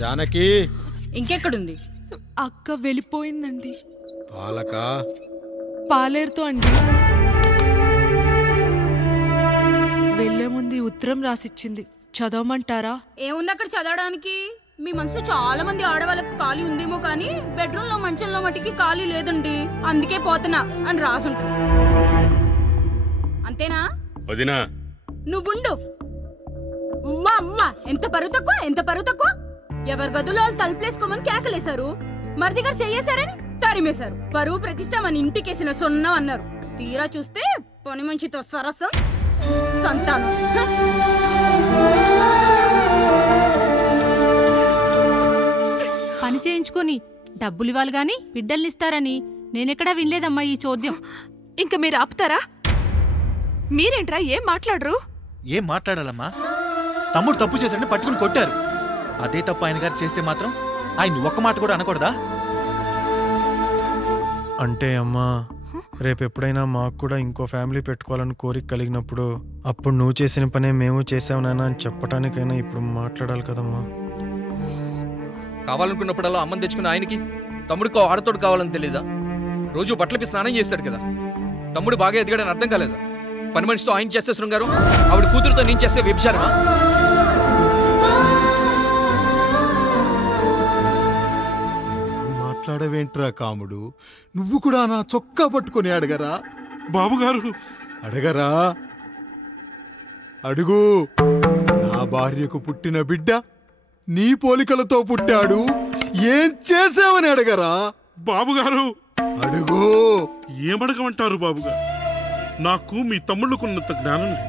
జానకి ఇంకెక్కడుంది? అక్క వెళ్ళిపోయిందండి. పాలక పాలేరుతో అండి. వెళ్లే ముందు ఉత్తరం రాసిచ్చింది, చదవమంటారా? ఏముంది అక్కడ చదవడానికి? మీ మనసులో చాలా మంది ఆడవాళ్ళకి ఖాళీ ఉందేమో కానీ బెడ్రూమ్ లో మంచంలో మట్టికి ఖాళీ లేదండి, అందుకే పోతున్నా అని రాసుంటుంది. అంతేనా వదినా? నువ్వుండు. అమ్మా ఎంత పరువు తక్కువ, ఎంత పరువు తక్కువ! ఎవరి గదులో తలుపులేసుకోమని కేకలేశారు, మరిది గారు చెయ్యేశారని తరిమేశారు. పరువు ప్రతిష్ట మన ఇంటికేసిన సొన్నం అన్నారు. తీరా చూస్తే పని మంచితో సరసం, సంతానం. పని చేయించుకొని డబ్బులు ఇవ్వాలి గాని బిడ్డల్నిస్తారని నేనెక్కడా వినలేదమ్మా ఈ చోద్యం. ఇంక మీరు ఆపుతారా? మీరేంట్రా ఏం మాట్లాడరు? ఏం మాట్లాడాలమ్మా? తమ్ముడు తప్పు చేశాడని పట్టుకుని కొట్టారు. అదే తప్పు ఆయన గారు చేస్తే మాత్రం ఆయన ఒక్క మాట కూడా అనకూడదా? అంటే అమ్మా, రేపు ఎప్పుడైనా మాకు కూడా ఇంకో ఫ్యామిలీ పెట్టుకోవాలని కోరిక కలిగినప్పుడు అప్పుడు నువ్వు చేసిన పనే మేము చేసావు నాన్న అని చెప్పటానికైనా ఇప్పుడు మాట్లాడాలి కదమ్మా. కావాలనుకున్నప్పుడల్లా అమ్మని తెచ్చుకున్న ఆయనకి తమ్ముడికో ఆడతోడు కావాలని తెలీదా? రోజు బట్టలపి స్నానం చేస్తాడు కదా. తమ్ముడు బాగా ఎదిగాడని అర్థం కాలేదా? పని మనిషితో ఆయన చేస్తే శృంగారం, ఆవిడ కూతురుతో నేను చేస్తే వ్యభిచారమా? మాట్లాడవేంట్రా కాముడు? నువ్వు కూడా నా చొక్కా పట్టుకుని అడగరా? బాబుగారు అడగరా? అడుగు. నా భార్యకు పుట్టిన బిడ్డ నీ పోలికలతో పుట్టాడు, ఏం చేసావని అడగరా? బాబుగారు అడుగు. ఏమడగమంటారు బాబుగారు? నాకు మీ తమ్ముళ్ళకున్నంత జ్ఞానం లేదు.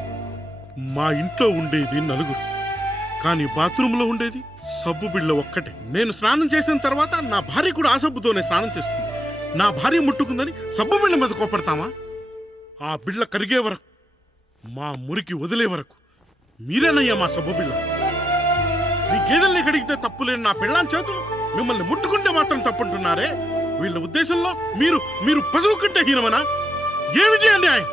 మా ఇంట్లో ఉండేది నలుగురు, కానీ బాత్రూంలో ఉండేది సబ్బు బిళ్ళ ఒక్కటే. నేను స్నానం చేసిన తర్వాత నా భార్య కూడా ఆ సబ్బుతోనే స్నానం చేస్తుంది. నా భార్య ముట్టుకుందని సబ్బు బిళ్ళ మీద కోపడతామా? ఆ బిళ్ళ కరిగే వరకు, మా మురికి వదిలే వరకు మీరేనయ్యా మా సబ్బు బిళ్ళ. మీ గేదెల్ని కడిగితే తప్పులేని నా పిల్లాని చేతులు మిమ్మల్ని ముట్టుకుంటే మాత్రం తప్పుంటున్నారే. వీళ్ళ ఉద్దేశంలో మీరు పశువు కంటే హీనమనా? ఏమిటి అన్యాయం?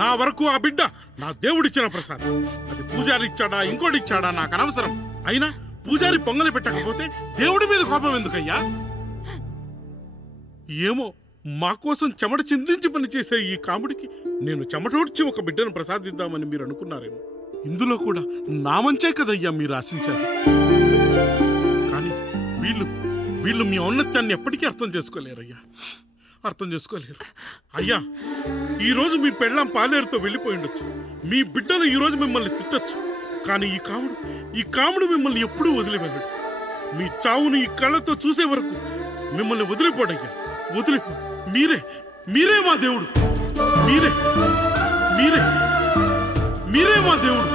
నా వరకు ఆ బిడ్డ నా దేవుడిచ్చిన ప్రసాదం. అది పూజారి ఇచ్చాడా ఇంకోటిచ్చాడా నాకు అనవసరం. అయినా పూజారి పొంగలి పెట్టకపోతే దేవుడి మీద కోపం ఎందుకయ్యా? ఏమో, మా కోసం చెమట చిందించి పనిచేసే ఈ కాముడికి నేను చెమటోడ్చి ఒక బిడ్డను ప్రసాదిద్దామని మీరు అనుకున్నారేమో. ఇందులో కూడా నా మంచే కదయ్యా మీరు ఆశించారు. కానీ వీళ్ళు మీ ఔన్నత్యాన్ని ఎప్పటికీ అర్థం చేసుకోలేరయ్యా, అర్థం చేసుకోలేరు. అయ్యా, ఈరోజు మీ పెళ్ళాం పాలేరుతో వెళ్ళిపోయి ఉండొచ్చు, మీ బిడ్డలు ఈరోజు మిమ్మల్ని తిట్టచ్చు, కానీ ఈ కాముడు మిమ్మల్ని ఎప్పుడూ వదిలిపోయాడు. మీ చావును ఈ కళ్ళతో చూసే వరకు మిమ్మల్ని వదిలిపోడయ్యా, వదిలిపో. మీరే మా దేవుడు, మీరే మా దేవుడు.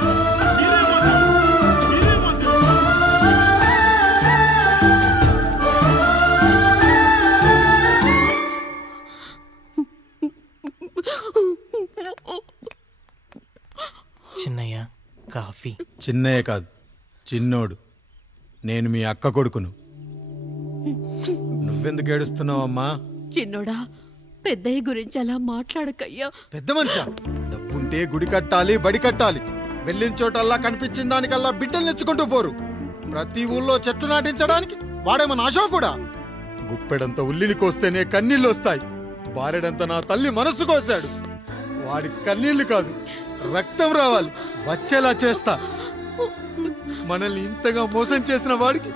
చిన్నయ్య కాఫీ. చిన్నయ్య కాదు, చిన్నోడు. నేను మీ అక్క కొడుకును. నువ్వెందుకు ఏడుస్తున్నావమ్మా? చిన్నోడా, పెద్దయ్య గురించి అలా మాట్లాడకయ్యా. పెద్ద మనిషి, డబ్బుంటే గుడి కట్టాలి, బడి కట్టాలి. వెళ్ళిన చోటల్లా కనిపించిన దానికల్లా బిడ్డలు నెచ్చుకుంటూ పోరు. ప్రతి ఊళ్ళో చెట్లు నాటించడానికి వాడేమన్నా అశోకుడా? గుప్పెడంత ఉల్లిని కోస్తేనే కన్నీళ్ళు వస్తాయి. బారెడంత నా తల్లి మనసు కోసాడు. వాడి కన్నీళ్లు కాదు, రక్తం రావాలి, వచ్చేలా చేస్తా. మనల్ని ఇంతగా మోసం చేసిన వాడికి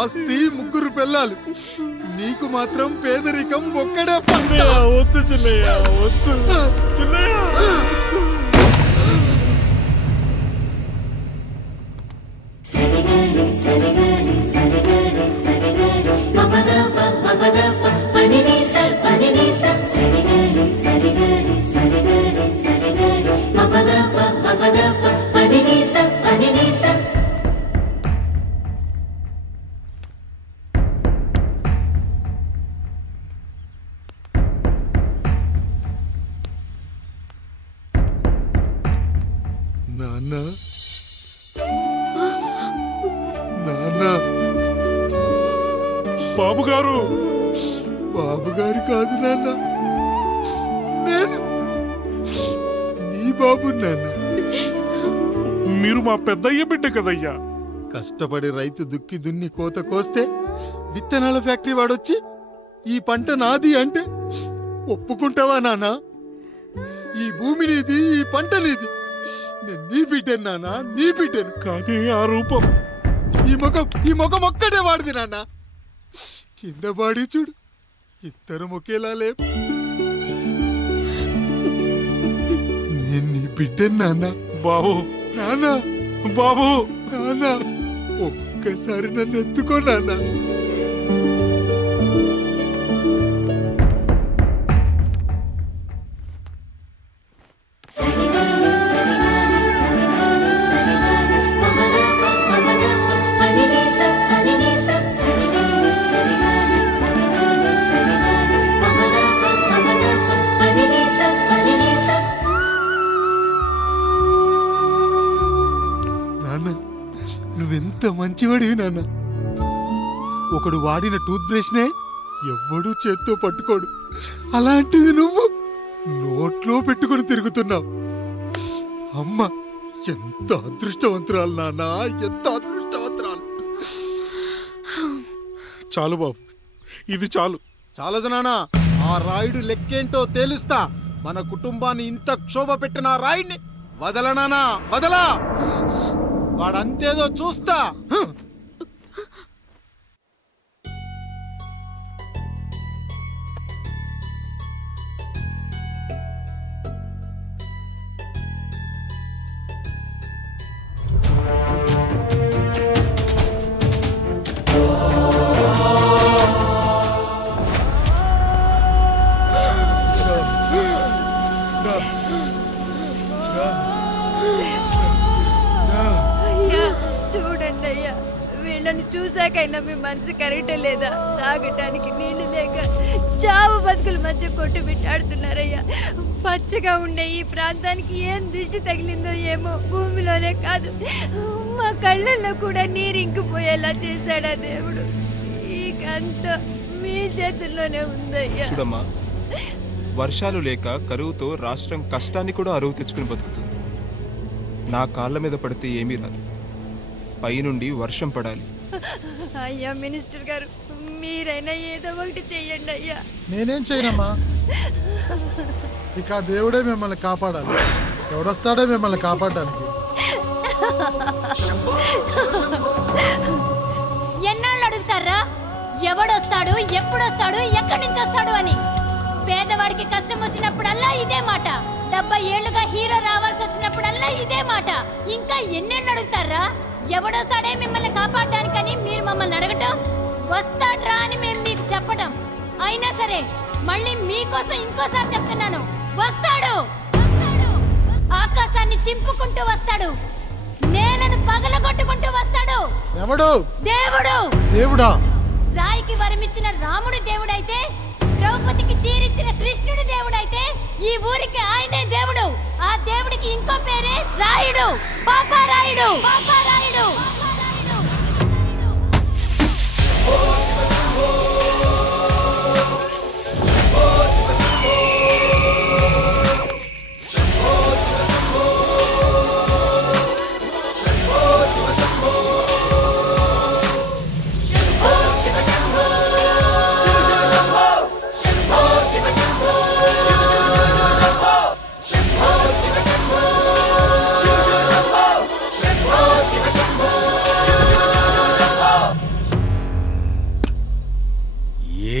ఆస్తి, 3 పిల్లలు. నీకు మాత్రం పేదరికం ఒక్కడే. వద్దు చిన్నయ్య, వద్దు చిన్నయ్య. బాబుగారు. బాబుగారు కాదు నాన్న, నేను నీ బాబు నాన్న. మీరు మా పెద్దయ్య బిడ్డ కదయ్యా. కష్టపడి రైతు దుక్కి దున్ని కోత కోస్తే విత్తనాల ఫ్యాక్టరీ వాడొచ్చి ఈ పంట నాది అంటే ఒప్పుకుంటావా నానా? ఈ భూమి నీది, ఈ పంట నీది. నేను నీ బిడ్డను నానా, నీ బిడ్డను. కానీ ఆ రూపం, ఈ ముఖం ఒక్కటే వాడిది నాన్న. కింద బాడీ చూడు, ఇద్దరం ఒకేలా లేవు. నేను నీ బిడ్డను నాన్న. బాబు, నాన్న, బాబు, నాన్న, ఒక్కసారి నన్ను ఎత్తుకో నాన్న. నువ్వెంత మంచివాడివి నాన్న. ఒకడు వాడిన టూత్ బ్రష్నే ఎవ్వడూ చేత్తో పట్టుకోడు. అలాంటిది నువ్వు నోట్లో పెట్టుకుని తిరుగుతున్నావు. అమ్మ ఎంత అదృష్టవంతురాలు నాన్న, ఎంత అదృష్టవంతురాలు. చాలు బాబు, ఇది చాలు. చాలదు నాన్న. ఆ రాయుడు లెక్కేంటో తేలుస్తా. మన కుటుంబాన్ని ఇంత క్షోభ పెట్టిన ఆ రాయుడిని వదలనానా, వదలా. వాడంతేదో చూస్తా. చూడండి అయ్యా, వీళ్ళని చూసాకైనా మీ మనసు కరెక్టే లేదా? తాగటానికి నీళ్లు లేక చావు బతుకుల మధ్య కొట్టు బిట్టాడుతున్నారయ్యా. పచ్చగా ఉండే ఈ ప్రాంతానికి ఏం దిష్టి తగిలిందో ఏమో. భూమిలోనే కాదు, మా కళ్ళల్లో కూడా నీరు ఇంకిపోయేలా చేశాడా దేవుడు. ఈకంతా మీ చేతుల్లోనే ఉందయ్యా. చూడమ్మా, వర్షాలు లేక కరువుతో రాష్ట్రం కష్టాన్ని కూడా అరువు తెచ్చుకుని బతుకుతుంది. నా కాళ్ళ మీద పడితే ఏమీ రాదు, పైనుండి వర్షం పడాలి. అయ్యా మినిస్టర్ గారు, మీరైనా ఏదో ఒకటి చెయ్యండి అయ్యా. నేనేం చేయనమ్మా, ఇక దేవుడే మిమ్మల్ని కాపాడాలి. ఎవడొస్తాడో మిమ్మల్ని కాపాడడానికి. ఎన్నాళ్ళు అడుగుతారా ఎవడొస్తాడు, ఎప్పుడొస్తాడు, ఎక్కడి నుంచి వస్తాడు అని? పేదవాడికి కష్టం వచ్చినప్పుడల్లా ఇదే మాట. 70 ఏళ్లుగా హీరో రావాల్సి వచ్చినప్పుడల్లా ఇదే మాట. ఇంకా ఎన్నేళ్ళు అడుగుతారా? ఎవడొస్తాడే మిమ్మల్ని కాపాడడానికని మీరు మమ్మల్ని అడగటం, వస్తాడ్రా అని మేము మీకు చెప్పడం. అయినా సరే మళ్ళీ మీకోసం ఇంకోసారి చెప్తున్నాను, వస్తాడు. ఆకాశాన్ని చింపుకుంటూ వస్తాడు, నేలను పగలగొట్టుకుంటూ వస్తాడు. ఎవడు? దేవుడు. దేవుడా? రాయికి వరమిచ్చిన రాముడు దేవుడైతే, ద్రౌపదికి చీరిచ్చిన కృష్ణుడు దేవుడైతే, ఈ ఊరికి ఆయనే దేవుడు. ఆ దేవుడికి ఇంకో పేరే రాయుడు, పాపా రాయుడు, పాపా రాయుడు.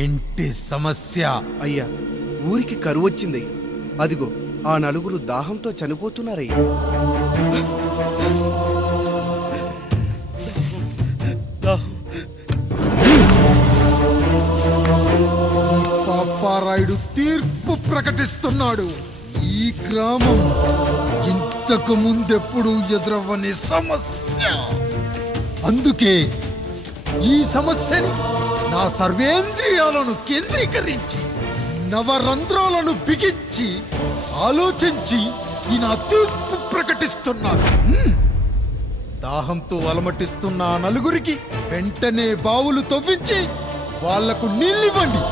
ఏంటి సమస్య? అయ్యా, ఊరికి కరువు వచ్చిందయ్యా. అదిగో ఆ నలుగురు దాహంతో చనిపోతున్నారయ్యా. పాపారాయుడు తీర్పు ప్రకటిస్తున్నాడు. ఈ గ్రామం ఇంతకు ముందెప్పుడు ఎదురవ్వని సమస్య. అందుకే ఈ సమస్యని నా సర్వేంద్రియాలను కేంద్రీకరించి, నవరంధ్రాలను బిగించి ఆలోచించి ఈ నా తీర్పు ప్రకటిస్తున్నాను. దాహంతో అలమటిస్తున్న ఆ నలుగురికి వెంటనే బావులు తవ్వించి వాళ్లకు నీళ్ళివ్వండి.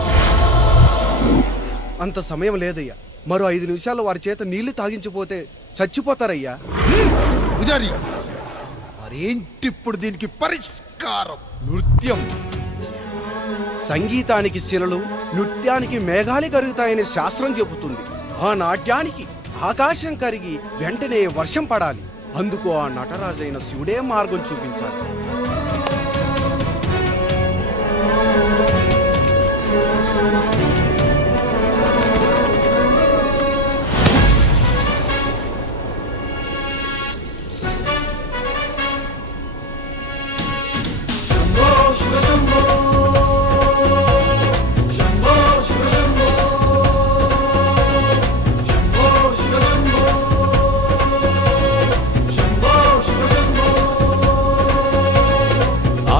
అంత సమయం లేదయ్యా. మరో 5 నిమిషాల్లో వారి చేత నీళ్లు తాగించిపోతే చచ్చిపోతారయ్యా. పూజారి, మరేంటిప్పుడు దీనికి పరిష్కారం? నృత్యం. సంగీతానికి శిలలు, నృత్యానికి మేఘాలు కరుగుతాయని శాస్త్రం చెబుతుంది. ఆ నాట్యానికి ఆకాశం కరిగి వెంటనే వర్షం పడాలి. అందుకు ఆ నటరాజైన శివుడే మార్గం చూపించాలి.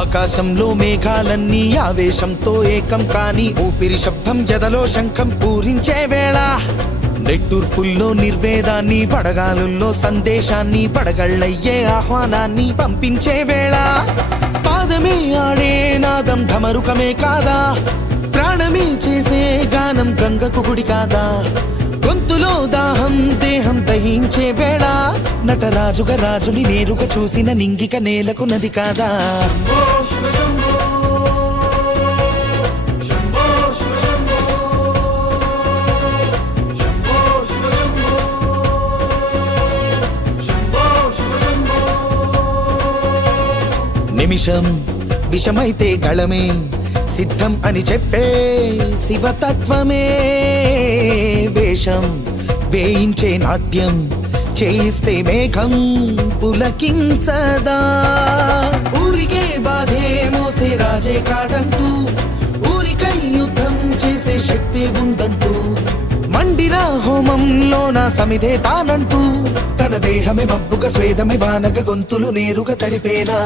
ఆకాశంలో మేఘాలన్నీ ఆవేశంతో ఏకం కాని ఊపిరి శబ్దం ఎదలో శంఖం పూరించే వేళ, నెట్టూర్పుల్లో నిర్వేదాన్ని పడగాలుల్లో సందేశాన్ని పడగళ్ళయ్యే ఆహ్వానాన్ని పంపించే వేళ, పాదమే ఆడే నాదం ఢమరుకమే కాదా, ప్రాణమే చేసే గానం గంగకు గుడి కాదా, గొంతులో దాహం దేహం దహించే వేళ, నటరాజుగా రాజుని నేరుగా చూసిన నింగిక నేలకు నది కాదా. నిమిషం విషమైతే గళమే సిద్ధం అని చెప్పే శివతత్వమే, వేషం వేయించే నాట్యం చేయిస్తే మేఘం పులకించదా, ఊరికే బాధే మోసే రాజే కాడంటూ ఊరికై యుద్ధం చేసే శక్తి ఉందంటూ, మండిన హోమంలో నా సమిధే తానంటూ తన దేహమే మబ్బుగా స్వేదమే బానగ గొంతులు నేరుగా తడిపేనా.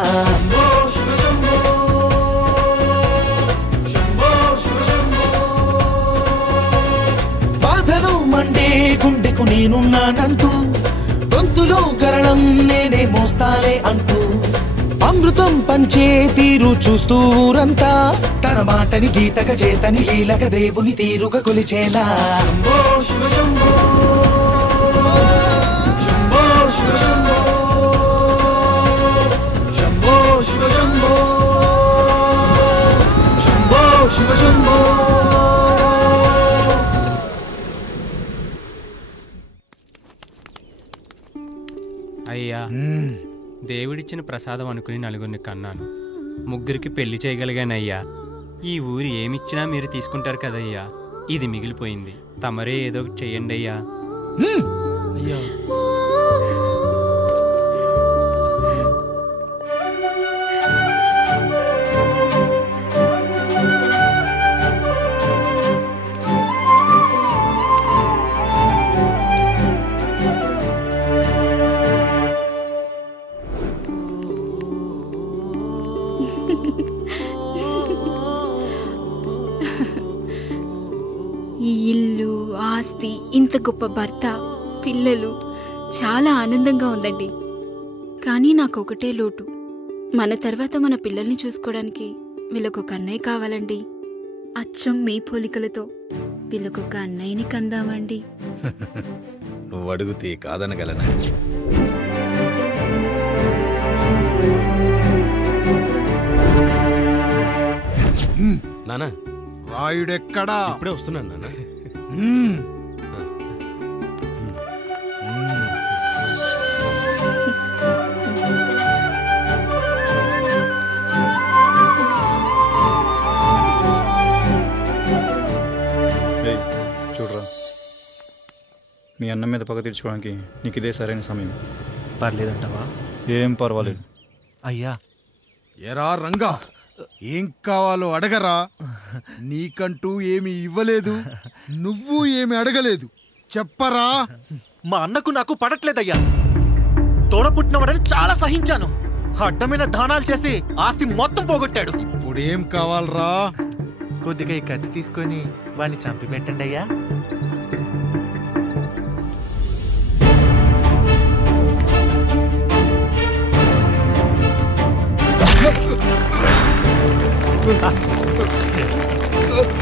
బాధను మండే గుండెకు నేనున్నానంటూ గొంతులో గరళం నేనే మోస్తాలే అంటూ, అమృతం పంచే తీరు చూస్తూ ఊరంతా తన మాటని గీతక చేతని లీలక దేవుని తీరుగా కొలిచేలా. అయ్యా, దేవుడిచ్చిన ప్రసాదం అనుకుని నలుగురిని కన్నాను, ముగ్గురికి పెళ్లి చేయగలిగానయ్యా. ఈ ఊరి ఏమిచ్చినా మీరు తీసుకుంటారు కదయ్యా, ఇది మిగిలిపోయింది, తమరే ఏదో ఒకటి చెయ్యండి అయ్యా. ఈ ఇల్లు, ఆస్తి, ఇంత గొప్ప భర్త, పిల్లలు, చాలా ఆనందంగా ఉందండి. కానీ నాకు ఒకటే లోటు, మన తర్వాత మన పిల్లల్ని చూసుకోవడానికి వీళ్ళకొక అన్నయ్య కావాలండి. అచ్చం మీ పోలికలతో వీళ్ళకొక అన్నయ్యని కందామండి. నువ్వు అడిగితే కాదనగలనా? నానా, రాయుడెక్కడా? ఇప్పుడే వస్తున్నాను నాన్న. చూడరా, మీ అన్నం మీద పగ తీర్చుకోవడానికి నీకు ఇదే సరైన సమయం. పర్లేదంటావా? ఏం పర్వాలేదు. అయ్యా, ఎరా రంగా, ఏం కావాలో అడగరా. నీకంటూ ఏమి ఇవ్వలేదు, నువ్వు ఏమి అడగలేదు, చెప్పరా. మా అన్నకు నాకు పడట్లేదయ్యా. తోడ పుట్టినవాడని చాలా సహించాను, అడ్డమైన దానాలు చేసి ఆస్తి మొత్తం పోగొట్టాడు. ఇప్పుడేం కావాలరా? కొద్దిగా ఈ కత్తి తీసుకొని వాడిని చంపి పెట్టండి అయ్యా. అయ్యా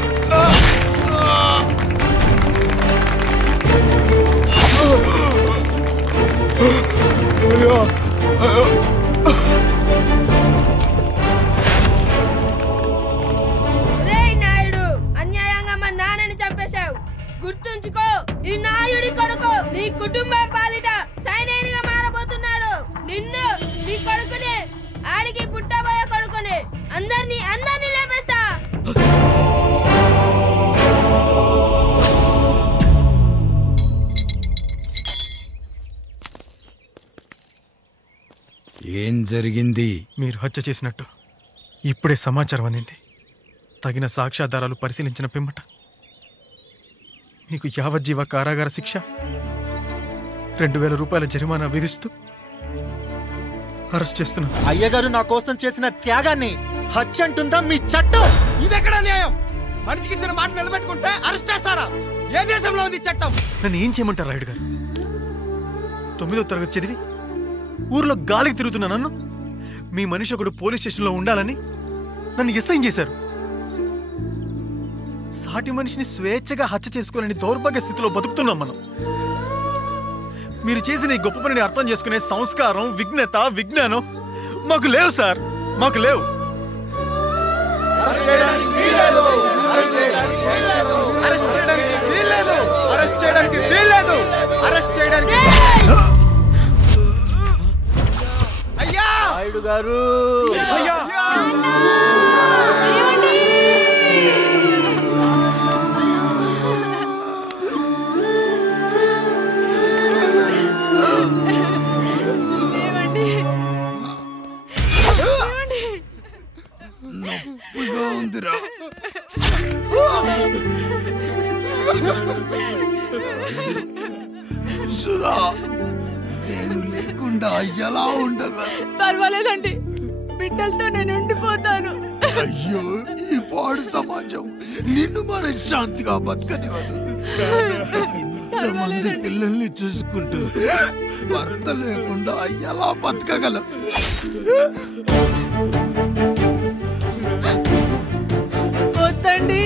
ఆడికి పుట్టబోయే కొడుకుని అందరినీ లేపేస్తా. ఏం జరిగింది? మీరు హత్య చేసినట్టు ఇప్పుడే సమాచారం అందింది. తగిన సాక్ష్యాధారాలు పరిశీలించిన పిమ్మట మీకు యావజ్జీవ కారాగార శిక్ష, 2000 రూపాయల జరిమానా విధిస్తూ అరెస్ట్ చేస్తున్నాను. అయ్యగారు నా కోసం చేసిన త్యాగాన్ని హత్య అంటుందా మీ చట్టం? ఇదెక్కడ న్యాయం? మనిషికి ఇచ్చిన మాట నిలబెట్టుకుంటే అరెస్ట్ చేస్తారా? ఏ దేశంలో ఉంది చట్టం? నన్ను ఏం చేయమంటారు రాయుడు గారు? 9వ తరగతి చదివి ఊర్లో గాలికి తిరుగుతున్నా నన్ను మీ మనిషి ఒకడు పోలీస్ స్టేషన్లో ఉండాలని నన్ను ఎస్ఐన్ చేశారు. సాటి మనిషిని స్వేచ్ఛగా హత్య చేసుకోవాలని దౌర్భాగ్య స్థితిలో బతుకుతున్నాం మనం. మీరు చేసిన ఈ గొప్ప పనిని అర్థం చేసుకునే సంస్కారం, విజ్ఞత, విజ్ఞానం మాకు లేవు సార్, మాకు లేవు. అయ్యా రాయుడు గారు, నొప్పిగా ఉందిరా. సుధా, నేను లేకుండా ఎలా ఉండగా? పర్వాలేదండి, బిడ్డలతో నేను ఉండిపోతాను. అయ్యో, ఈ పాడు సమాజం నిన్ను మనశ్శాంతిగా బతకనివ్వదు. ఇంతమంది పిల్లల్ని చూసుకుంటూ భర్త లేకుండా ఎలా బతకగలం? వద్దండి.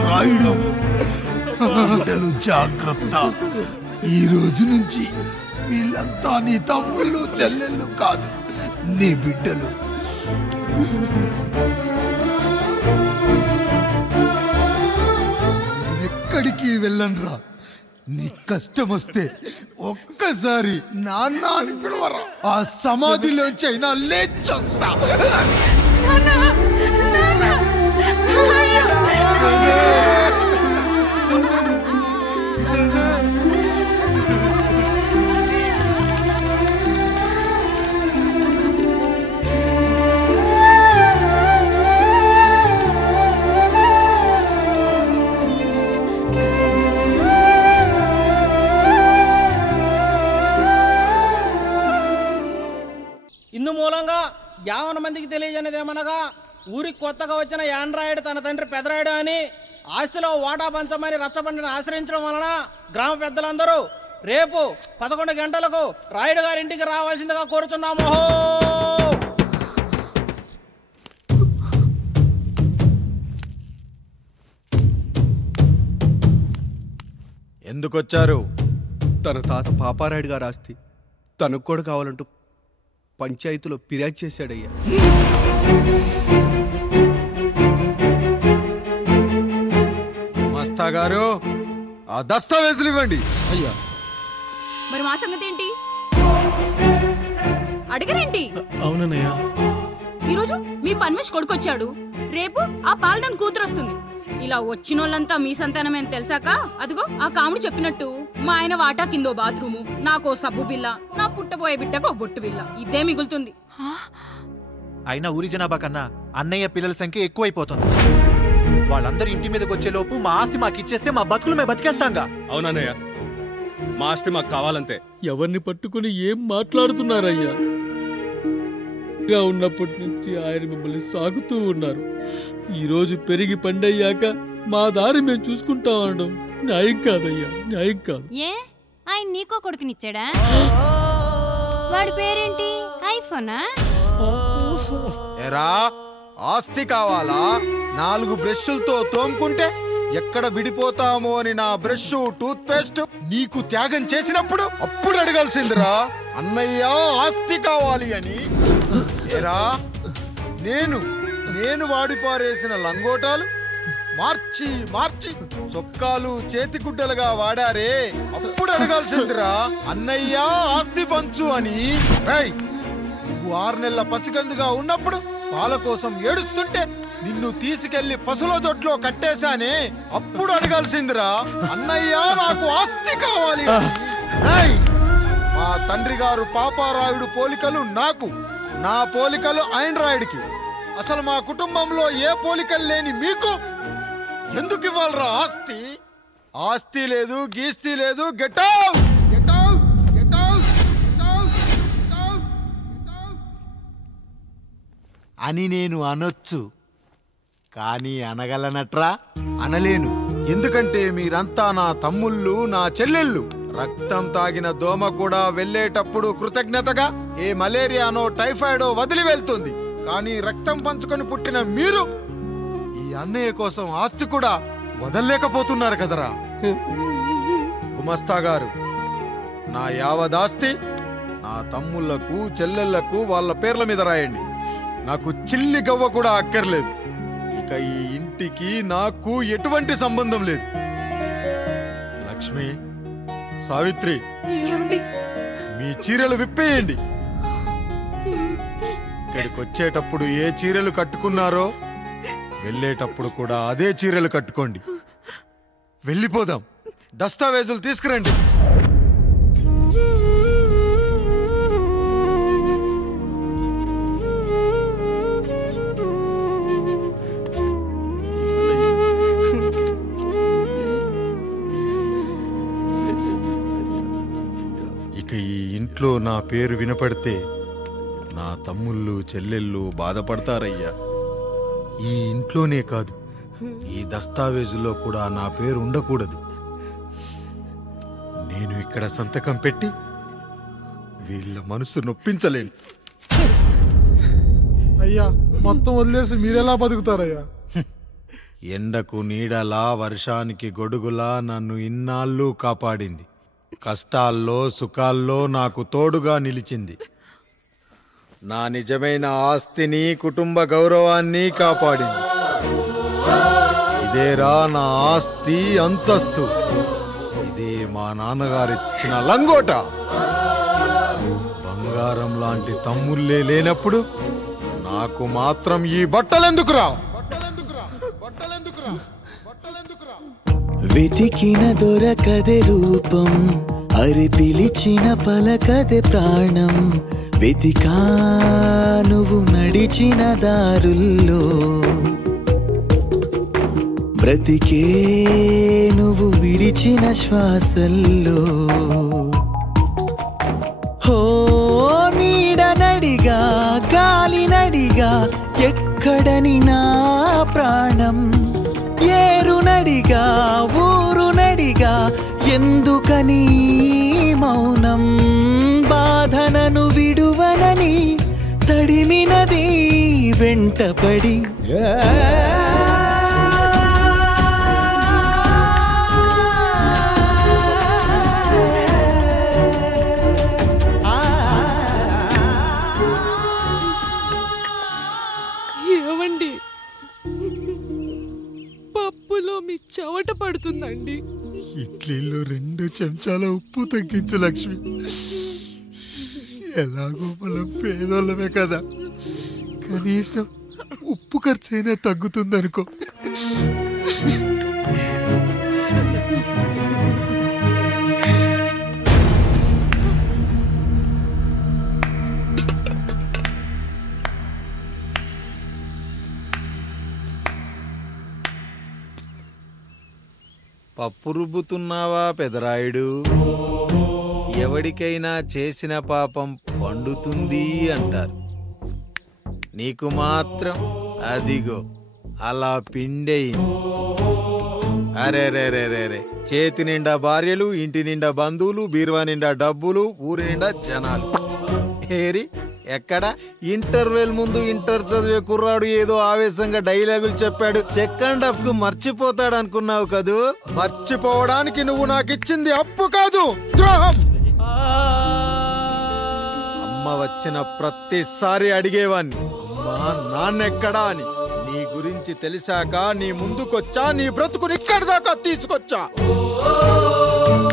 రాయుడు, బిడ్డలు జాగ్రత్త. ఈ రోజు నుంచి వీళ్ళంతా నీ తమ్ముళ్ళు చెల్లెళ్ళు కాదు, నీ బిడ్డలు. ఎక్కడికి వెళ్ళనురా. నీ కష్టం వస్తే ఒక్కసారి నాన్న అని పిలవరా. ఆ సమాధిలోంచి అయినా లేచొస్తా. ఇందు మూలంగా 50 మందికి తెలియజేయనిదేమనగా, ఊరికి కొత్తగా వచ్చిన యాండ్రాయిడ్ తన తండ్రి పెదరాయుడు అని ఆస్తిలో వాటా పంచమని రచ్చబండిని ఆశ్రయించడం వలన గ్రామ పెద్దలందరూ రేపు 11 గంటలకు రాయుడు గారింటికి రావాల్సిందిగా కోరుచున్నాము. ఎందుకొచ్చారు? తన తాత పాపారాయుడు గారు ఆస్తి తనకు కూడా కావాలంటూ పంచాయతీలో ఫిర్యాదు చేశాడయ్యా. మస్తా గారు, ఆ దస్తావేజులు ఇవ్వండి. అయ్యా, మరి మా సంగతి ఏంటి? అడగరేంటి? అవునన్నయ్య, ఈరోజు మీ పన్మేష్ కొడుకొచ్చాడు, రేపు ఆ పాల్దన్ కూతురు వస్తుంది. ఇలా వచ్చినోళ్ళంతా మీ సంతానమేని తెలిసాక అదిగో ఆ కాముడు చెప్పినట్టు మా ఆయన వాటా కిందో బాత్రూము, నాకో సబ్బు బిల్ల, నా పుట్టబోయే బిడ్డకు బొట్టు బిల్ల, ఇదే మిగులుతుంది. అయినా ఊరి జనాభా కన్నా అన్నయ్య పిల్లల సంఖ్య ఎక్కువైపోతుంది. వాళ్ళందరూ ఇంటి మీదకి వచ్చేలోపు మా ఆస్తి మాకు ఇచ్చేస్తే మా బతుకులు మేము బతికేస్తాంగా. అవునన్నయ్య, మా ఆస్తి మాకు కావాలంతే. ఎవరిని పట్టుకుని ఏం మాట్లాడుతున్నారయ్యా? ఉన్నప్పటి నుంచి ఆయన మిమ్మల్ని సాగుతూ ఉన్నారు. ఈరోజు పెరిగి పండయ్యాక మా దారి మేము చూసుకుంటాం అనడం న్యాయం కాదయ్యా, న్యాయం కాదు. ఏ ఆయన నీకో కొడుకునిచ్చాడా? వాడి పేరేంటి? ఐఫోనా? ఎరా, ఆస్తి కావాలా? 4 బ్రష్లతో తోముకుంటే ఎక్కడ విడిపోతామో అని నా బ్రష్, టూత్ పేస్ట్ నీకు త్యాగం చేసినప్పుడు అప్పుడు అడగాల్సిందిరా, అన్నయ్య ఆస్తి కావాలి అని. ఎరా, నేను వాడి పారేసిన లంగోటాలు మార్చి మార్చి చొక్కాలు చేతిగుడ్డలుగా వాడారే, అప్పుడు అడగాల్సిందిరా అన్నయ్య ఆస్తి పంచు అని. రేయ్, నువ్వు 6 నెలల పసికందుగా ఉన్నప్పుడు పాల కోసం ఏడుస్తుంటే నిన్ను తీసుకెళ్లి పసుల దొడ్లో కట్టేశానే, అప్పుడు అడగాల్సిందిరా అన్నయ్య నాకు ఆస్తి కావాలి అని. రేయ్, మా తండ్రి గారు పాపారాయుడు పోలికలు నాకు, నా పోలికలు ఆండ్రాయిడ్కి. అసలు మా కుటుంబంలో ఏ పోలికలు లేని మీకు ఎందుకు ఇవ్వాలరా ఆస్తి? ఆస్తి లేదు, గీస్తి లేదు. Get out, get out, get out, get out, get out, get out అని నేను అనొచ్చు, కానీ అనగలనట్రా? అనలేను. ఎందుకంటే మీరంతా నా తమ్ముళ్ళు, నా చెల్లెళ్ళు. రక్తం తాగిన దోమ కూడా వెళ్ళేటప్పుడు కృతజ్ఞతగా ఏ మలేరియానో టైఫాయిడో వదిలి వెళ్తుంది. కానీ రక్తం పంచుకొని పుట్టిన మీరు ఈ అన్నయ్య కోసం ఆస్తి కూడా వదల్లేకపోతున్నారు కదరా. గుమస్తా గారు, నా యావదాస్తి నా తమ్ముళ్లకు చెల్లెళ్లకు వాళ్ళ పేర్ల మీద రాయండి. నాకు చిల్లి గవ్వ కూడా అక్కర్లేదు. ఇక ఈ ఇంటికి నాకు ఎటువంటి సంబంధం లేదు. లక్ష్మి, సావిత్రి, మీ చీరలు విప్పేయండి. ఇక్కడికి వచ్చేటప్పుడు ఏ చీరలు కట్టుకున్నారో వెళ్ళేటప్పుడు కూడా అదే చీరలు కట్టుకోండి. వెళ్ళిపోదాం. దస్తావేజులు తీసుకురండి. ఇక ఈ ఇంట్లో నా పేరు వినపడితే నా తమ్ముళ్ళు చెల్లెళ్ళు బాధపడతారయ్యా. ఈ ఇంట్లోనే కాదు, ఈ దస్తావేజులో కూడా నా పేరు ఉండకూడదు. నేను ఇక్కడ సంతకం పెట్టి వీళ్ళ మనసు నొప్పించలేను. అయ్యా, మొత్తం వదిలేసి మీరెలా బతుకుతారయ్యా? ఎండకు నీడలా, వర్షానికి గొడుగులా నన్ను ఇన్నాళ్ళు కాపాడింది. కష్టాల్లో సుఖాల్లో నాకు తోడుగా నిలిచింది. నా నిజమైన ఆస్తిని, కుటుంబ గౌరవాన్ని కాపాడింది. ఇదేరా నా ఆస్తి, అంతస్తు. ఇదే మా నాన్నగారిచ్చిన లంగోట. బంగారం లాంటి తమ్ముళ్ళే లేనప్పుడు నాకు మాత్రం ఈ బట్టలెందుకురా? వెతికిన దొరకదే రూపం, అరి పిలిచిన పలకదే ప్రాణం. వెతికా నువ్వు నడిచిన దారుల్లో, బ్రతికే నువ్వు విడిచిన శ్వాసల్లో. హో నీడ నడిగా, గాలి నడిగా, ఎక్కడని నా ప్రాణం. ఏరు నడిగా, ఊరు నడిగా, ఎందుకని మౌనం. బాధనను విడువనని తడిమినది వెంటపడి. ఏవండి, పప్పులో మీ చెవట పడుతుందండి. ఇడ్లీలో 2 చెంచాల ఉప్పు తగ్గించు లక్ష్మి. ఎలాగో మనం పేదోళ్ళమే కదా, కనీసం ఉప్పు ఖర్చైనా తగ్గుతుందనుకో. పప్పు రుబ్బుతున్నావా పెదరాయుడు? ఎవడికైనా చేసిన పాపం పండుతుంది అంటారు. నీకు మాత్రం అదిగో అలా పిండయింది. అరే రే రే రే రే, చేతి నిండా భార్యలు, ఇంటి నిండా బంధువులు, బీరువా నిండా డబ్బులు, ఊరి నిండా జనాలు. ఏరి ఎక్కడ? ఇంటర్వెల్ ముందు ఇంటర్ చదివే కుర్రాడు ఏదో ఆవేశంగా డైలాగులు చెప్పాడు, సెకండ్ హాఫ్ కు మర్చిపోతాడు అనుకున్నావు కదూ? మర్చిపోవడానికి నువ్వు నాకు ఇచ్చింది అప్పు కాదు, ద్రోహం. అమ్మ వచ్చిన ప్రతిసారి అడిగేవాణ్ణి, అమ్మా నాన్నెక్కడా అని. నీ గురించి తెలిసాక నీ ముందుకొచ్చా, నీ బ్రతుకుని ఇక్కడి దాకా తీసుకొచ్చా.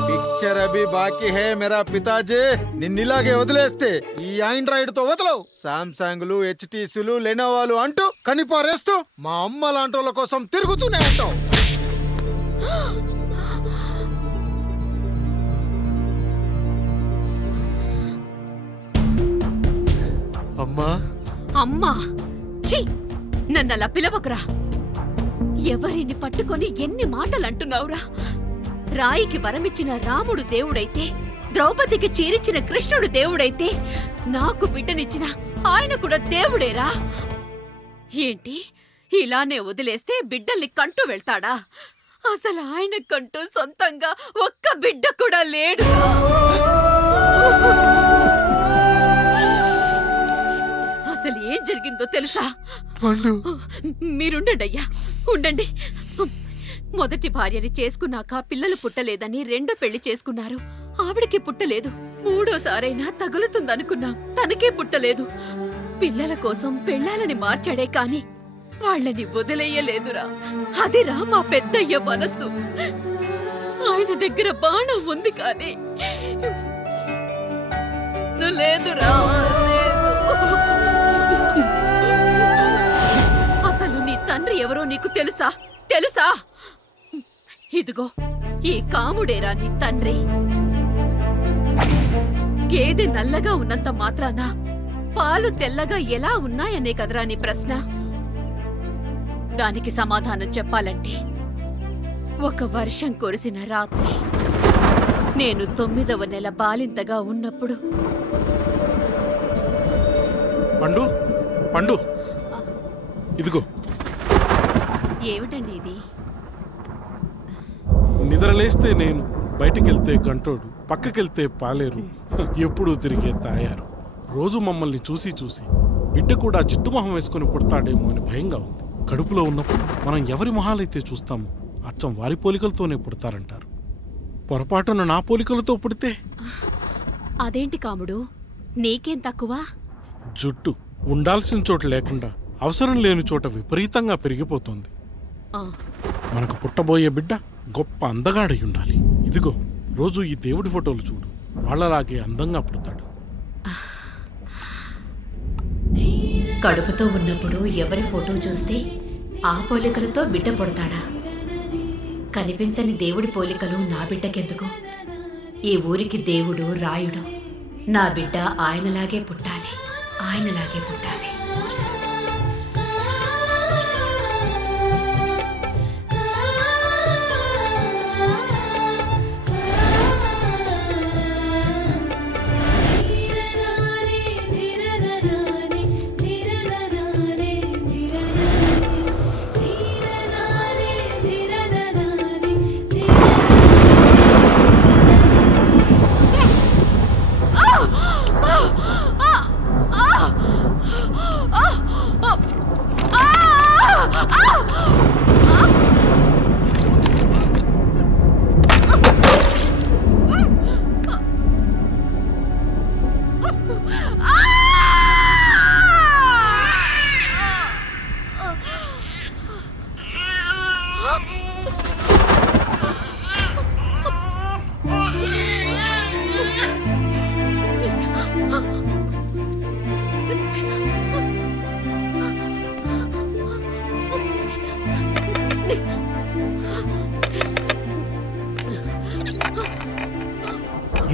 పిక్చర్ అభి బాకీ హే మేరా పితాజీ. నిన్నిలాగే వదిలేస్తే ఈ ఆండ్రాయిడ్ తో వదలవు. సామ్సంగ్లు, హెచ్టీసీలు, లెనోవాలు అంటూ కనిపారేస్తూ మా అమ్మ లాంటి వాళ్ళ కోసం తిరుగుతూనే ఉంటావు. అమ్మా అమ్మా, ఛీ, నన్నలా పిలవకురా. ఎవరిని పట్టుకొని ఎన్ని మాటలు అంటున్నావురా? రాయికి వరమిచ్చిన రాముడు దేవుడైతే, ద్రౌపదికి చీరిచ్చిన కృష్ణుడు దేవుడైతే, నాకు బిడ్డనిచ్చిన ఆయన కూడా దేవుడేరా. ఏంటి, ఇలానే వదిలేస్తే బిడ్డల్ని కంటూ వెళ్తాడా? అసలు ఆయన కంటూ సొంతంగా ఒక్క బిడ్డ కూడా లేడురా. అసలు ఏం జరిగిందో తెలుసా? మీరుండండి అయ్యా, ఉండండి. మొదటి భార్యని చేసుకున్నాక పిల్లలు పుట్టలేదని రెండో పెళ్లి చేసుకున్నారు. ఆవిడకి పుట్టలేదు. మూడోసారైనా తగులుతుందనుకున్నాం, తనకే పుట్టలేదు. పిల్లల కోసం పెళ్ళాలని మార్చాడే కాని వాళ్ళని వదిలేయలేదురా. అదిరా మా పెద్దయ్య మనసు. ఆయన దగ్గర బాణం ఉంది కానీ లేదురా, అసలు నీ తండ్రి ఎవరో నీకు తెలుసా? తెలుసా? ఇదిగో ఈ కాముడేరా నీ తండ్రి. గేదె నల్లగా ఉన్నంత మాత్రాన పాలు తెల్లగా ఎలా ఉన్నాయనే కదరా నీ ప్రశ్న. దానికి సమాధానం చెప్పాలంటే, ఒక వర్షం కురిసిన రాత్రి నేను 9వ నెల బాలింతగా ఉన్నప్పుడు. పండు పండు, ఇదిగో. ఏమిటండి ఇది? నిద్రలేస్తే నేను, బయటికెళ్తే గంటోడు, పక్కకెళ్తే పాలేరు, ఎప్పుడూ తిరిగే తాయారు. రోజు మమ్మల్ని చూసి చూసి బిడ్డ కూడా జిడ్డు మొహం వేసుకుని పుడతాడేమో అని భయంగా ఉంది. కడుపులో ఉన్నప్పుడు మనం ఎవరి మొహాలైతే చూస్తామో అచ్చం వారి పోలికలతోనే పుడతారంటారు. పొరపాటున నా పోలికలతో పుడితే? అదేంటి కాముడు, నీకేం తక్కువ? జుట్టు ఉండాల్సిన చోట లేకుండా అవసరం లేని చోట విపరీతంగా పెరిగిపోతుంది. మనకు పుట్టబోయే బిడ్డ గొప్ప అందగాడై ఉండాలి. ఇదిగో రోజు ఈ దేవుడి ఫోటోలు చూడు, వాళ్ళలాగే అందంగా పుడతాడు. కడుపుతో ఉన్నప్పుడు ఎవరి ఫోటో చూస్తే ఆ పోలికలతో బిడ్డ పుడతాడా? కనిపించని దేవుడి పోలికలు నా బిడ్డకెందుకు? ఈ ఊరికి దేవుడు రాయుడు. నా బిడ్డ ఆయనలాగే పుట్టాలి, ఆయనలాగే పుట్టాలి.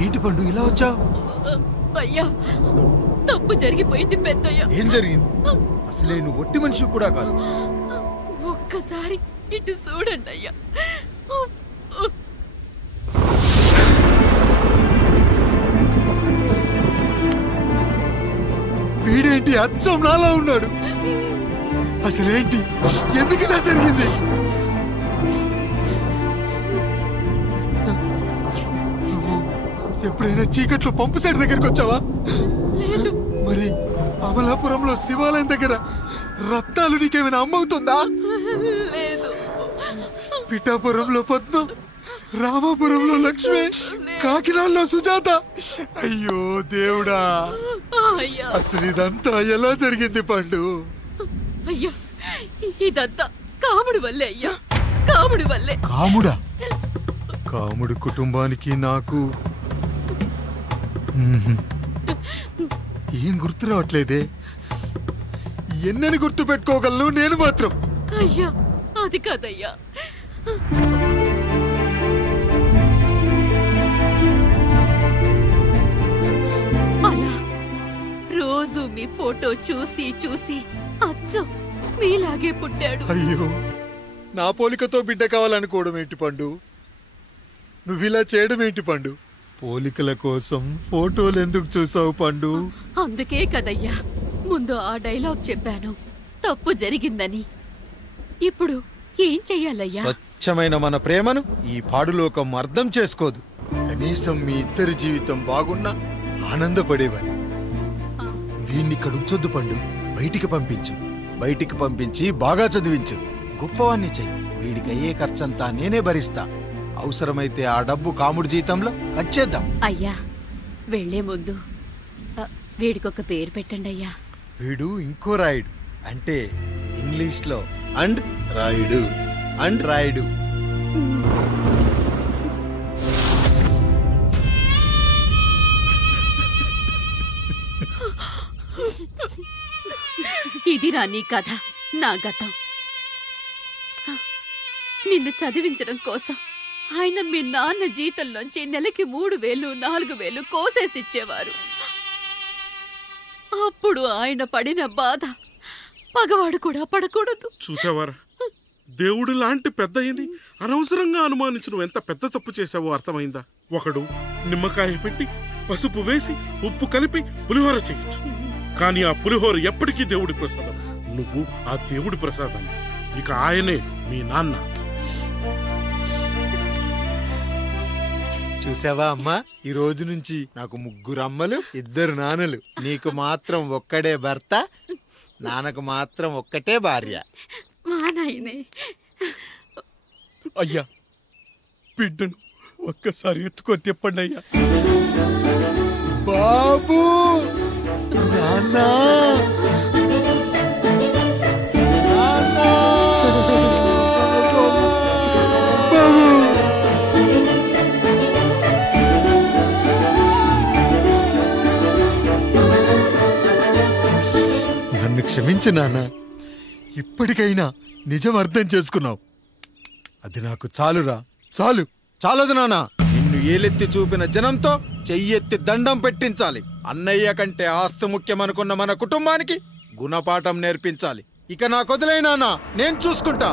ఏంటి పండు ఇలా వచ్చావు? అయ్యా, తప్పు జరిగిపోయింది పెద్దయ్య. ఏం జరిగింది? అసలే నువ్వు ఒట్టి మనిషి కూడా కాదు. ఒక్కసారి ఇటు చూడండి అయ్యా. వీడేంటి అచ్చం నాలా ఉన్నాడు? అసలేంటి, ఎందుకు ఇలా జరిగింది? నువ్వు ఎప్పుడైనా చీకట్లో పంపు సైడ్ దగ్గరికి వచ్చావా? మరి అమలాపురంలో శివాలయం దగ్గర రత్నాలు నీకేమైనా అమ్మవుతుందా? పిఠాపురంలో పద్మం, రామాపురంలో లక్ష్మి, కాకినాడలో సుజాత. అయ్యో దేవుడా, అసలు ఇదంతా ఎలా జరిగింది పండు? అయ్యా, ఇదంతా కాముడి వల్లే అయ్యా, కాముడి వల్లే. కాముడా? కాముడి కుటుంబానికి నాకు ఏం గుర్తు రావట్లేదే. ఎన్నని గుర్తు పెట్టుకోగలను నేను మాత్రం. అయ్యా అది కాదయ్యా, అలా రోజు మీ ఫోటో చూసి చూసి అచ్చం మీలాగే పుట్టాడు. అయ్యో, నా పోలికతో బిడ్డ కావాలనుకోవడం ఏంటి పండు? నువ్విలా చేయడం ఏంటి పండు? పోలికల కోసం ఫోటోలు ఎందుకు చూసావు పండు? అందుకే కదయ్యా ముందు ఆ డైలాగ్ చెప్పాను, తప్పు జరిగిందని. ఇప్పుడు ఏం చెయ్యాలయ్యా? స్వచ్ఛమైన మన ప్రేమను ఈ పాడులోకం అర్థం చేసుకోదు. కనీసం మీ ఇద్దరి జీవితం బాగున్నా ఆనందపడేవాని. వీణ్ణి ఇక్కడ ఉంచొద్దు పండు, బయటికి పంపించు. బయటికి పంపించి బాగా చదివించు, గొప్పవాణ్ణి చెయ్యి. వీడికి అయ్యే ఖర్చంతా నేనే భరిస్తా. అవసరమైతే ఆ డబ్బు కాముడి జీతంలో కట్ చేద్దాం. అయ్యా వెళ్లే ముందు వీడికొక పేరు పెట్టండి అయ్యా. వీడు ఇంకో రాయుడు, అంటే ఇంగ్లీష్ లో అండ్ రాయుడు, అండ్ రాయుడు. ఇదిరా నీ కథ, నా గతం. నిన్ను చదివించడం కోసం ఆయన మీ నాన్న జీతంలోంచి నెలకి 3000, 4000 కోసేసిచ్చేవారు. అప్పుడు ఆయన పడిన బాధ పగవాడు కూడా పడకూడదు. చూసావారా, దేవుడు లాంటి పెద్దయ్యని అనవసరంగా అనుమానించి నువ్వు ఎంత పెద్ద తప్పు చేసావో అర్థమైందా? ఒకడు నిమ్మకాయ పెట్టి పసుపు వేసి ఉప్పు కలిపి పులిహోర చేయొచ్చు, కానీ ఆ పులిహోర ఎప్పటికీ దేవుడి ప్రసాదం. నువ్వు ఆ దేవుడి ప్రసాదం, ఇక ఆయనే మీ నాన్న. చూసావా అమ్మా, ఈ రోజు నుంచి నాకు 3 అమ్మలు 2 నాన్నలు. నీకు మాత్రం ఒక్కడే భర్త, నాన్నకు మాత్రం ఒక్కటే భార్య. మా నాయనే. అయ్యా బిడ్డను ఒక్కసారి ఎత్తుకొని తిప్పండి అయ్యా. బాబు, నాన్నా, నన్ను క్షమించు నాన్న. ఇప్పటికైనా నిజం అర్థం చేసుకున్నావు. అది నాకు చాలురా, చాలు. చాలదు నాన్న. నిన్ను ఏలెత్తి చూపిన జనంతో చెయ్యెత్తి దండం పెట్టించాలి. అన్నయ్య కంటే ఆస్తి ముఖ్యమనుకున్న మన కుటుంబానికి గుణపాఠం నేర్పించాలి. ఇక నాకు వదిలేయ్ నాన్న, నేను చూసుకుంటా.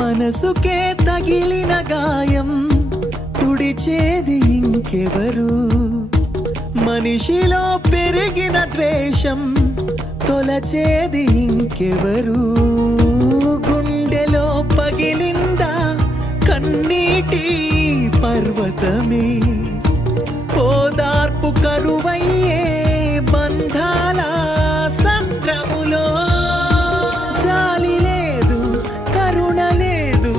మనసుకే తగిలిన గాయం తుడిచేది ఇంకెవరు? మనిషిలో పెరిగిన ద్వేషం తొలచేది ఇంకెవరు? గుండెలో పగిలిందా కన్నీటి పర్వతమే? ఓదార్పు కరువయ్యే బంధాల సంద్రములో జాలి లేదు, కరుణ లేదు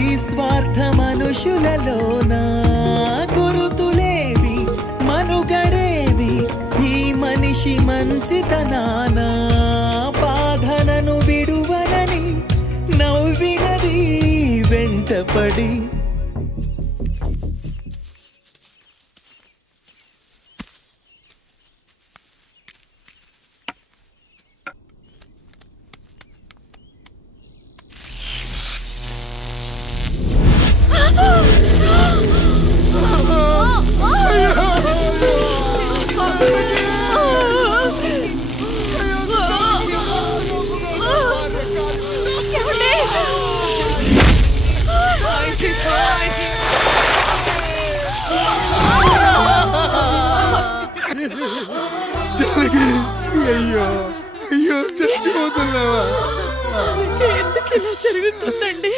ఈ స్వార్థ మనుషులలోన. గురుతులేవి, మనుగడేది ఈ మనిషి మంచితనాన. బాధనను విడువనని నవ్వినది వెంటపడి. అయ్యో అయ్యో, చచ్చిపోతున్నావా? ఎందుకు ఇలా జరుగుతుందండి?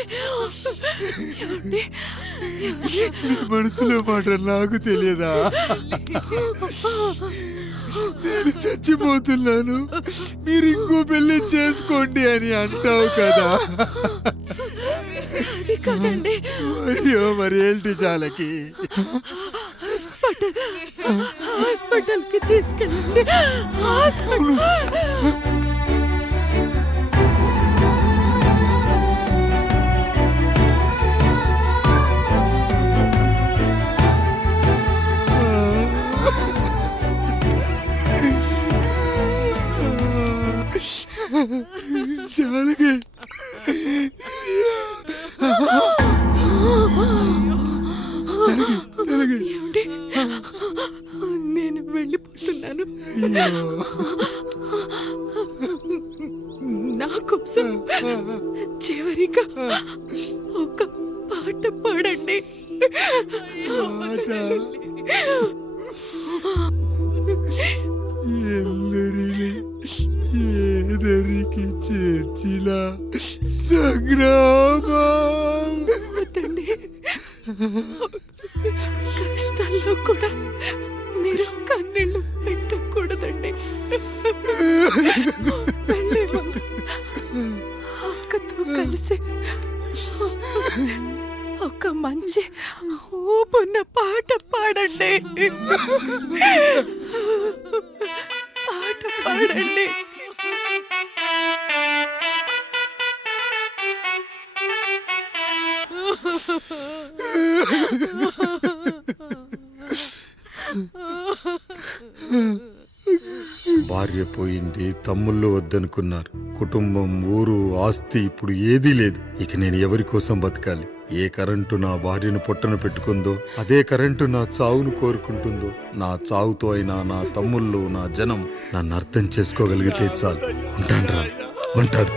మనసులో మాట నాకు తెలియదా? నేను చచ్చిపోతున్నాను, మీరు ఇంకో పెళ్లి చేసుకోండి అని అంటావు కదా. అది కాదండి. అయ్యో మరి ఏంటి జానకి? హాస్పిటల్కి తీసుకెళ్ళండి. హాస్పిటల్ జానకి ఏమిటి? నేను వెళ్ళిపోతున్నాను. నా కోసం చివరిగా ఒక పాట పాడండి. ఎల్లరిని ఏదరికి చేర్చిన సంగ్రామం. వద్దండి. కష్టాల్లో కూడా మీరు కన్నీళ్ళు పెట్టకూడదండి. వెళ్ళే ముందు అక్కతో కలిసి ఒక మంచి ఊపున్న పాట పాడండి. పాట పాడండి. భార్య పోయింది, తమ్ముళ్ళు వద్దనుకున్నారు, కుటుంబం, ఊరు, ఆస్తి ఇప్పుడు ఏదీ లేదు. ఇక నేను ఎవరి కోసం బతకాలి? ఏ కరెంటు నా భార్యను పొట్టన పెట్టుకుందో అదే కరెంటు నా చావును కోరుకుంటుందో. నా చావుతో అయినా నా తమ్ముళ్ళు, నా జనం నన్ను అర్థం చేసుకోగలిగితే చాలు. ఉంటాను, ఉంటాను.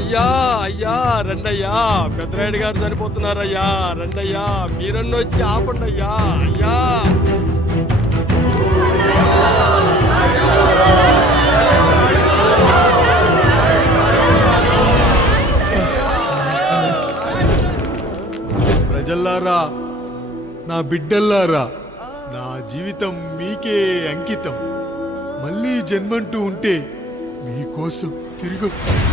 అయ్యా అయ్యా రండయ్యా, పెద్దరాయుడు గారు చనిపోతున్నారయ్యా, రండయ్యా, మీరన్న వచ్చి ఆపండి అయ్యా. అయ్యా ప్రజల్లారా, నా బిడ్డల్లారా, నా జీవితం మీకే అంకితం. మళ్ళీ జన్మంటూ ఉంటే మీకోసం తిరిగి వస్తాను.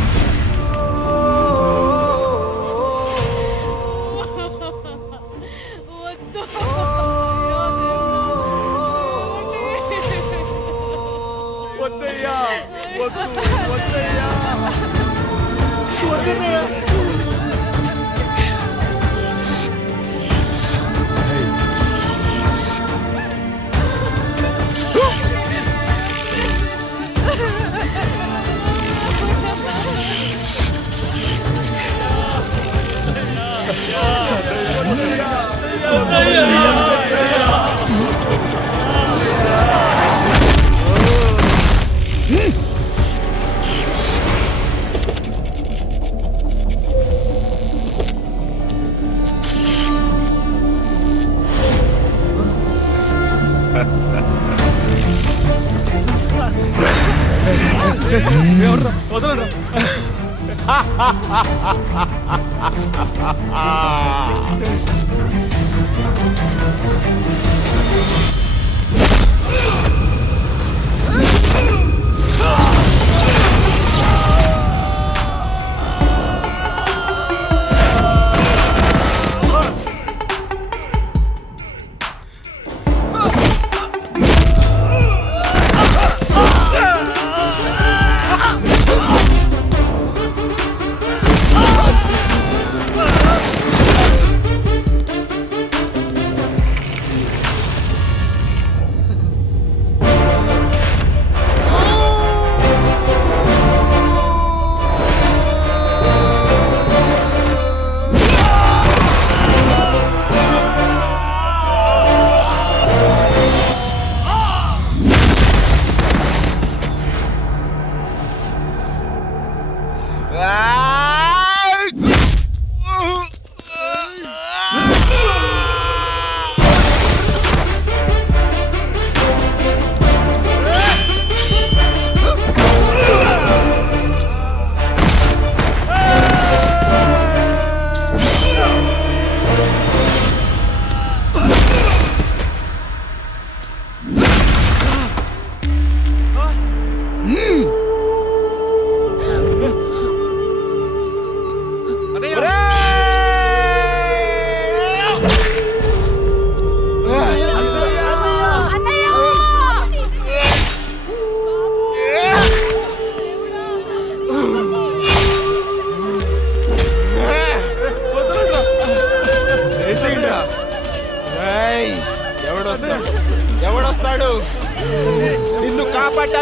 వద్దయ్యా, వద్దు, వద్దయ్యా, వద్దయ్యా. వదలరా.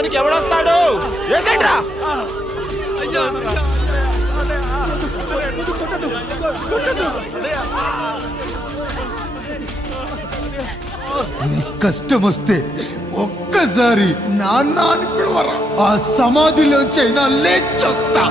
యుద్ధానికి ఎవడొస్తాడు? వేసేట్రా. కష్టం వస్తే ఒక్కసారి నాన్న అని పిలవరా, ఆ సమాధిలోంచైనా లేచొస్తా.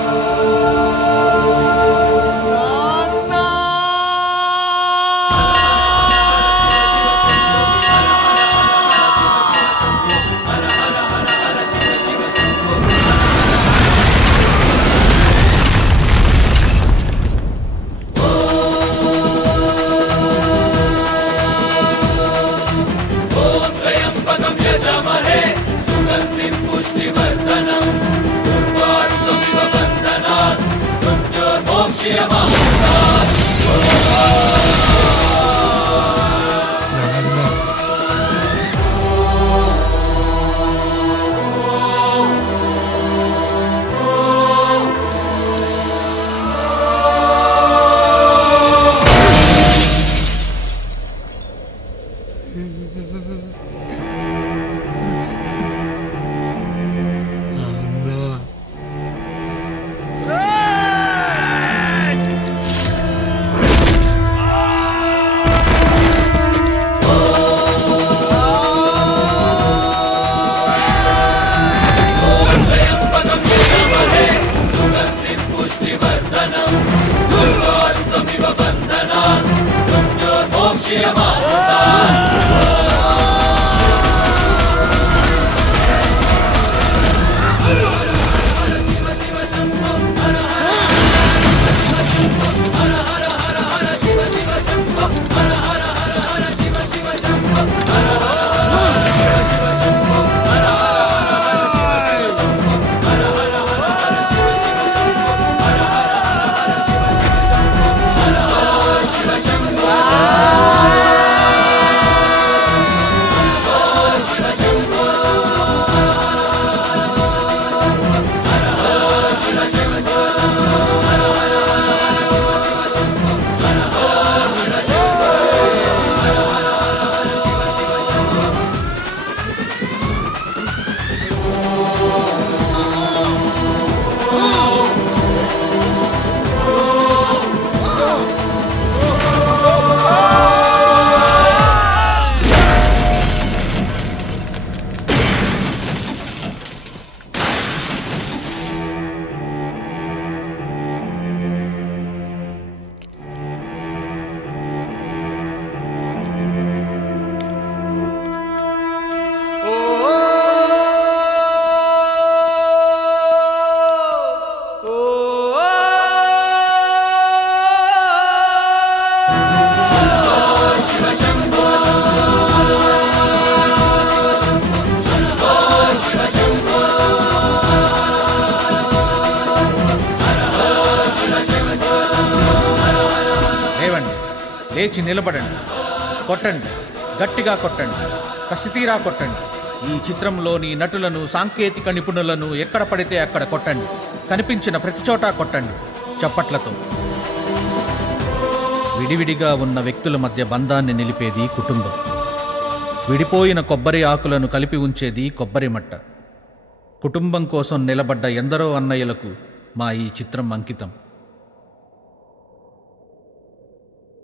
లేచి నిలబడండి, కొట్టండి, గట్టిగా కొట్టండి, కసితీరా కొట్టండి. ఈ చిత్రంలోని నటులను, సాంకేతిక నిపుణులను ఎక్కడ పడితే అక్కడ కొట్టండి. కనిపించిన ప్రతి చోట కొట్టండి చప్పట్లతో. విడివిడిగా ఉన్న వ్యక్తుల మధ్య బంధాన్ని నిలిపేది కుటుంబం. విడిపోయిన కొబ్బరి ఆకులను కలిపి ఉంచేది కొబ్బరి మట్ట. కుటుంబం కోసం నిలబడ్డ ఎందరో అన్నయ్యలకు మా ఈ చిత్రం అంకితం.